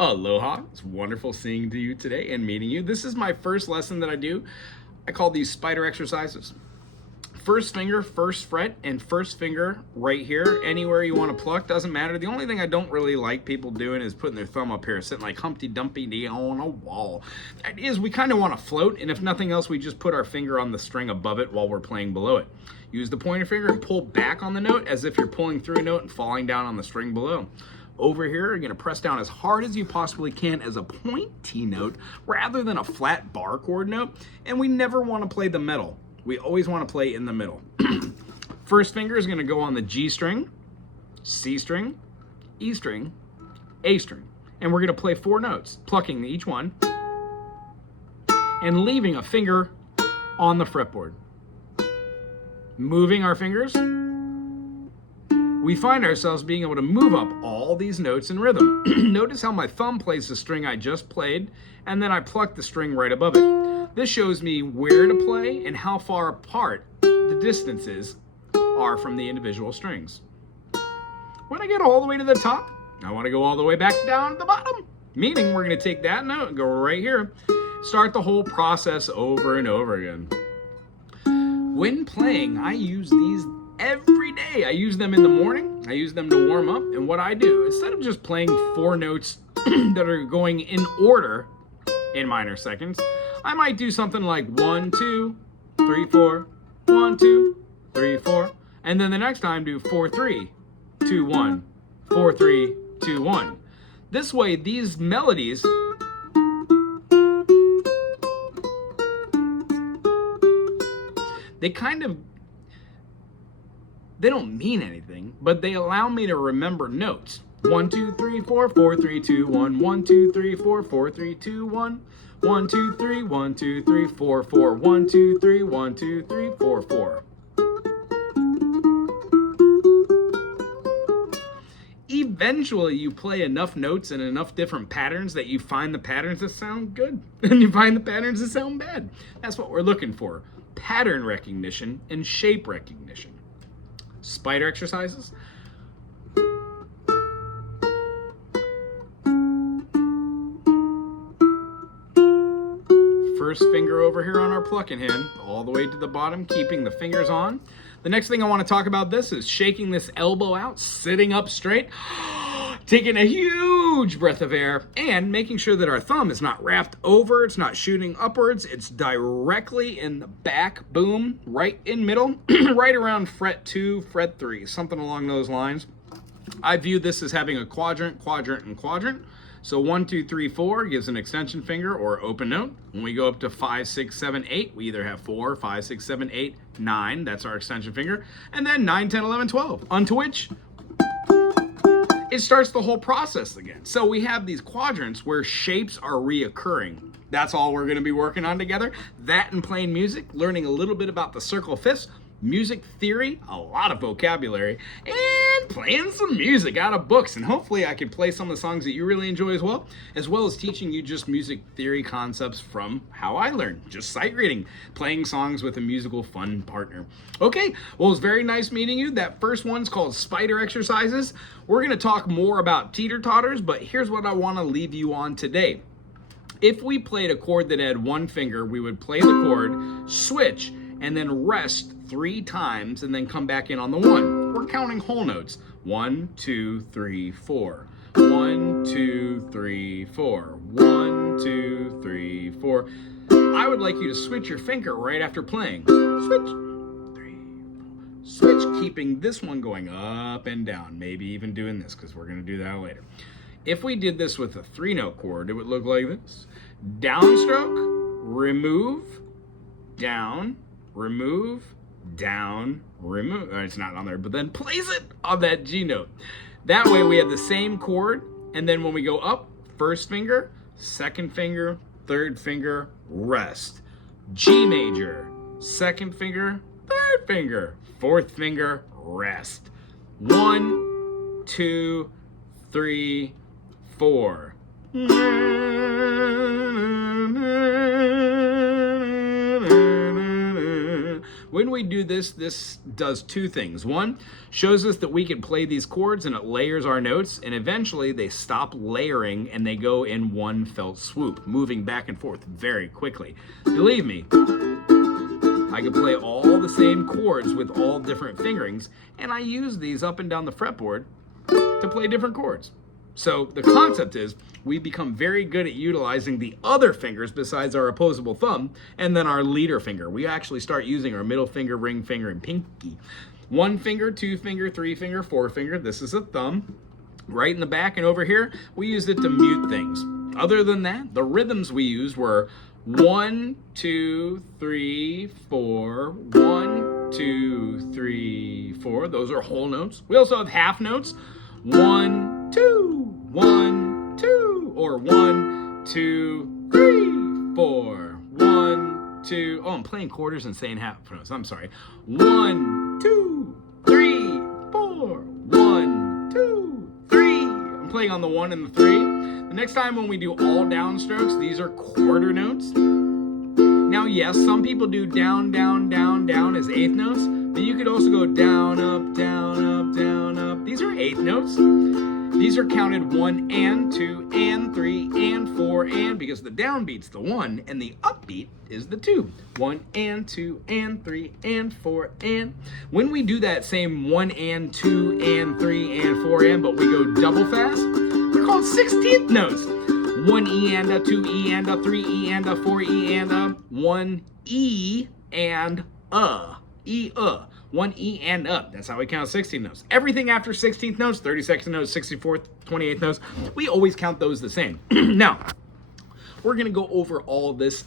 Aloha. It's wonderful seeing you today and meeting you. This is my first lesson that I do. I call these spider exercises. First finger, first fret, and first finger right here. Anywhere you want to pluck, doesn't matter. The only thing I don't really like people doing is putting their thumb up here, sitting like Humpty Dumpty on a wall. The idea is we kind of want to float, and if nothing else, we just put our finger on the string above it while we're playing below it. Use the pointer finger and pull back on the note as if you're pulling through a note and falling down on the string below. Over here, you're gonna press down as hard as you possibly can as a pointy note rather than a flat bar chord note, and we never wanna play the middle. We always wanna play in the middle. First finger is gonna go on the G string, C string, E string, A string, and we're gonna play 4 notes, plucking each one and leaving a finger on the fretboard. Moving our fingers, we find ourselves being able to move up all these notes in rhythm. Notice how my thumb plays the string I just played, and then I pluck the string right above it. This shows me where to play and how far apart the distances are from the individual strings. When I get all the way to the top, I want to go all the way back down to the bottom, meaning we're going to take that note and go right here. Start the whole process over and over again. When playing, I use these every day. I use them in the morning, I use them to warm up, and what I do, instead of just playing 4 notes that are going in order in minor seconds, I might do something like 1, 2, 3, 4, 1, 2, 3, 4, and then the next time do 4, 3, 2, 1, 4, 3, 2, 1. This way, these melodies they don't mean anything, but they allow me to remember notes. 1, 2, 3, 4, 4, 3, 2, 1, 1, 2, 3, 4, 4, 3, 2, 1, 1, 2, 3, 1, 2, 3, 4, 4, 1, 2, 3, 1, 2, 3, 4, 4. Eventually, you play enough notes and enough different patterns that you find the patterns that sound good, and you find the patterns that sound bad. That's what we're looking for. Pattern recognition and shape recognition. Spider exercises. First finger over here on our plucking hand, all the way to the bottom, keeping the fingers on. The next thing I want to talk about this is shaking this elbow out, sitting up straight, taking a huge breath of air, and making sure that our thumb is not wrapped over, it's not shooting upwards, it's directly in the back, boom, right in middle, right around fret 2, fret 3, something along those lines. I view this as having a quadrant, quadrant, and quadrant. So 1, 2, 3, 4 gives an extension finger or open note. When we go up to 5, 6, 7, 8, we either have 4, 5, 6, 7, 8, 9, that's our extension finger, and then 9, 10, 11, 12, onto which it starts the whole process again. So we have these quadrants where shapes are reoccurring. That's all we're gonna be working on together. That and playing music, learning a little bit about the circle fifths, music theory, a lot of vocabulary, and playing some music out of books. And hopefully I can play some of the songs that you really enjoy as well as teaching you just music theory concepts from how I learned, just sight reading, playing songs with a musical fun partner. Okay, well, it's very nice meeting you. That first one's called Spider Exercises. We're gonna talk more about teeter-totters, but here's what I wanna leave you on today. If we played a chord that had 1 finger, we would play the chord, switch, and then rest 3 times and then come back in on the 1. We're counting whole notes. 1, 2, 3, 4. 1, 2, 3, 4. 1, 2, 3, 4. I would like you to switch your finger right after playing. Switch, 3, 4. Switch, keeping this one going up and down. Maybe even doing this, because we're going to do that later. If we did this with a 3-note chord, it would look like this. Downstroke, remove, down, remove, down, remove. It's not on there, but then place it on that G note. That way we have the same chord, and then when we go up, first finger, second finger, third finger, rest. G major, second finger, third finger, fourth finger, rest. 1, 2, 3, 4. When when we do this, this does two things. One, shows us that we can play these chords and it layers our notes, and eventually they stop layering and they go in one felt swoop, moving back and forth very quickly. Believe me, I can play all the same chords with all different fingerings, and I use these up and down the fretboard to play different chords. So the concept is we become very good at utilizing the other fingers besides our opposable thumb and then our leader finger. We actually start using our middle finger, ring finger, and pinky. 1 finger, 2 finger, 3 finger, 4 finger. This is a thumb. Right in the back and over here, we used it to mute things. Other than that, the rhythms we used were 1, 2, 3, 4, 1, 2, 3, 4. Those are whole notes. We also have half notes. 1, 2, 1, 2, or 1, 2, 3, 4, 1, 2. Oh, I'm playing quarters and saying half notes. I'm sorry. 1, 2, 3, 4, 1, 2, 3. I'm playing on the 1 and the 3. The next time when we do all downstrokes, these are quarter notes. Now, yes, some people do down, down, down, down as eighth notes, but you could also go down, up, down, up, down, up. These are eighth notes. These are counted 1 and 2 and 3 and 4 and, because the down beat's the 1 and the up beat is the 2. 1 and 2 and 3 and 4 and. When we do that same 1 and 2 and 3 and 4 and, but we go double fast, they're called 16th notes. 1 E and a, 2 E and a, 3 E and a, 4 E and a, 1 E and a. E, 1 E and up. That's how we count 16 notes. Everything after 16th notes, 32nd notes, 64th, 28th notes, we always count those the same. Now, we're going to go over all this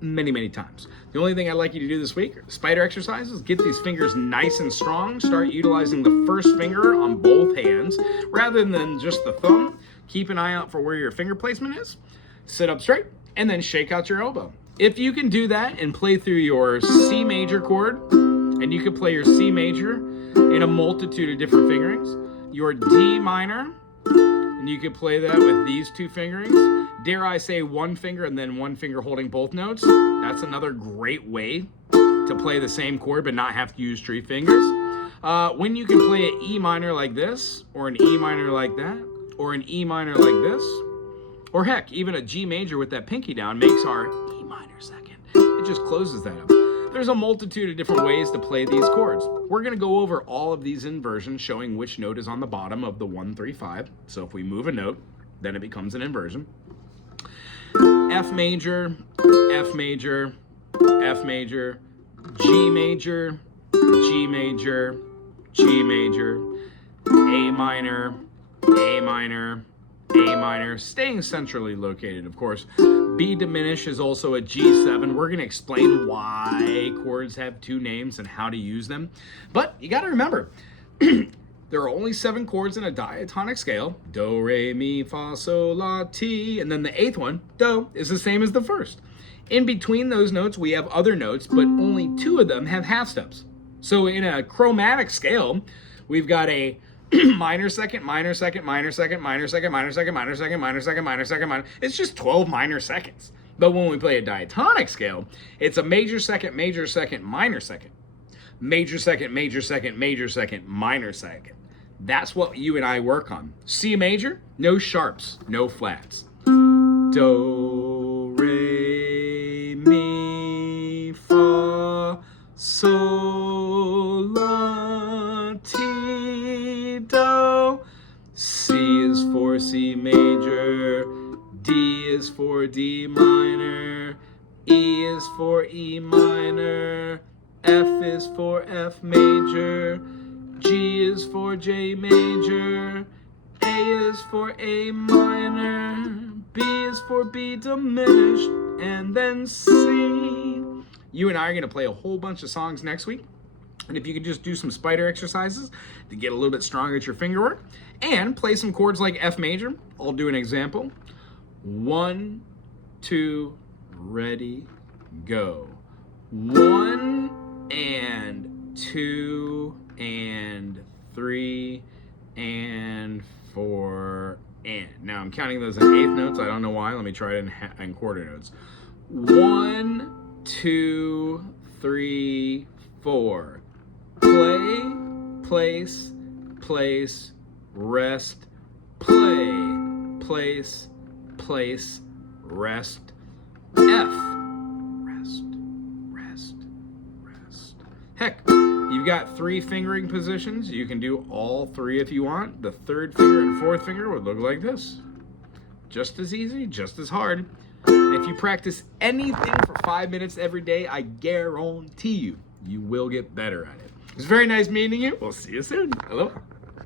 many, many times. The only thing I'd like you to do this week, spider exercises, get these fingers nice and strong. Start utilizing the first finger on both hands rather than just the thumb. Keep an eye out for where your finger placement is. Sit up straight and then shake out your elbow. If you can do that and play through your C major chord, and you can play your C major in a multitude of different fingerings, your D minor, and you can play that with these two fingerings. Dare I say one finger and then one finger holding both notes. That's another great way to play the same chord but not have to use 3 fingers. When you can play an E minor like this, or an E minor like that, or an E minor like this, or heck, even a G major with that pinky down makes our E minor second. It just closes that up. There's a multitude of different ways to play these chords. We're going to go over all of these inversions, showing which note is on the bottom of the 1, 3, 5. So if we move a note, then it becomes an inversion. F major, F major, F major, G major, G major, G major, A minor, A minor, A minor, staying centrally located, of course. B diminished is also a G7. We're going to explain why chords have 2 names and how to use them. But you got to remember, there are only 7 chords in a diatonic scale. Do, re, mi, fa, sol, la, ti. And then the 8th one, do, is the same as the first. In between those notes, we have other notes, but only 2 of them have half steps. So in a chromatic scale, we've got a minor second, minor second, minor second, minor second, minor second, minor second, minor second, minor second, minor. It's just 12 minor seconds. But when we play a diatonic scale, it's a major second, minor second. Major second, major second, major second, minor second. That's what you and I work on. C major, no sharps, no flats. Do, re, mi, fa, sol, la, ti, do. C is for C major, D is for D minor, E is for E minor, F is for F major, G is for J major, A is for A minor, B is for B diminished, and then C. You and I are going to play a whole bunch of songs next week. And if you could just do some spider exercises to get a little bit stronger at your finger work and play some chords like F major, I'll do an example. 1, 2, ready, go. 1 and 2 and 3 and 4 and. Now I'm counting those in eighth notes. I don't know why. Let me try it in quarter notes. 1, 2, 3, 4. Play, place, place, rest, play, place, place, rest, F. Rest, rest, rest. Heck, you've got 3 fingering positions. You can do all 3 if you want. The 3rd finger and 4th finger would look like this. Just as easy, just as hard. And if you practice anything for 5 minutes every day, I guarantee you, you will get better at it. It's very nice meeting you. We'll see you soon. Aloha.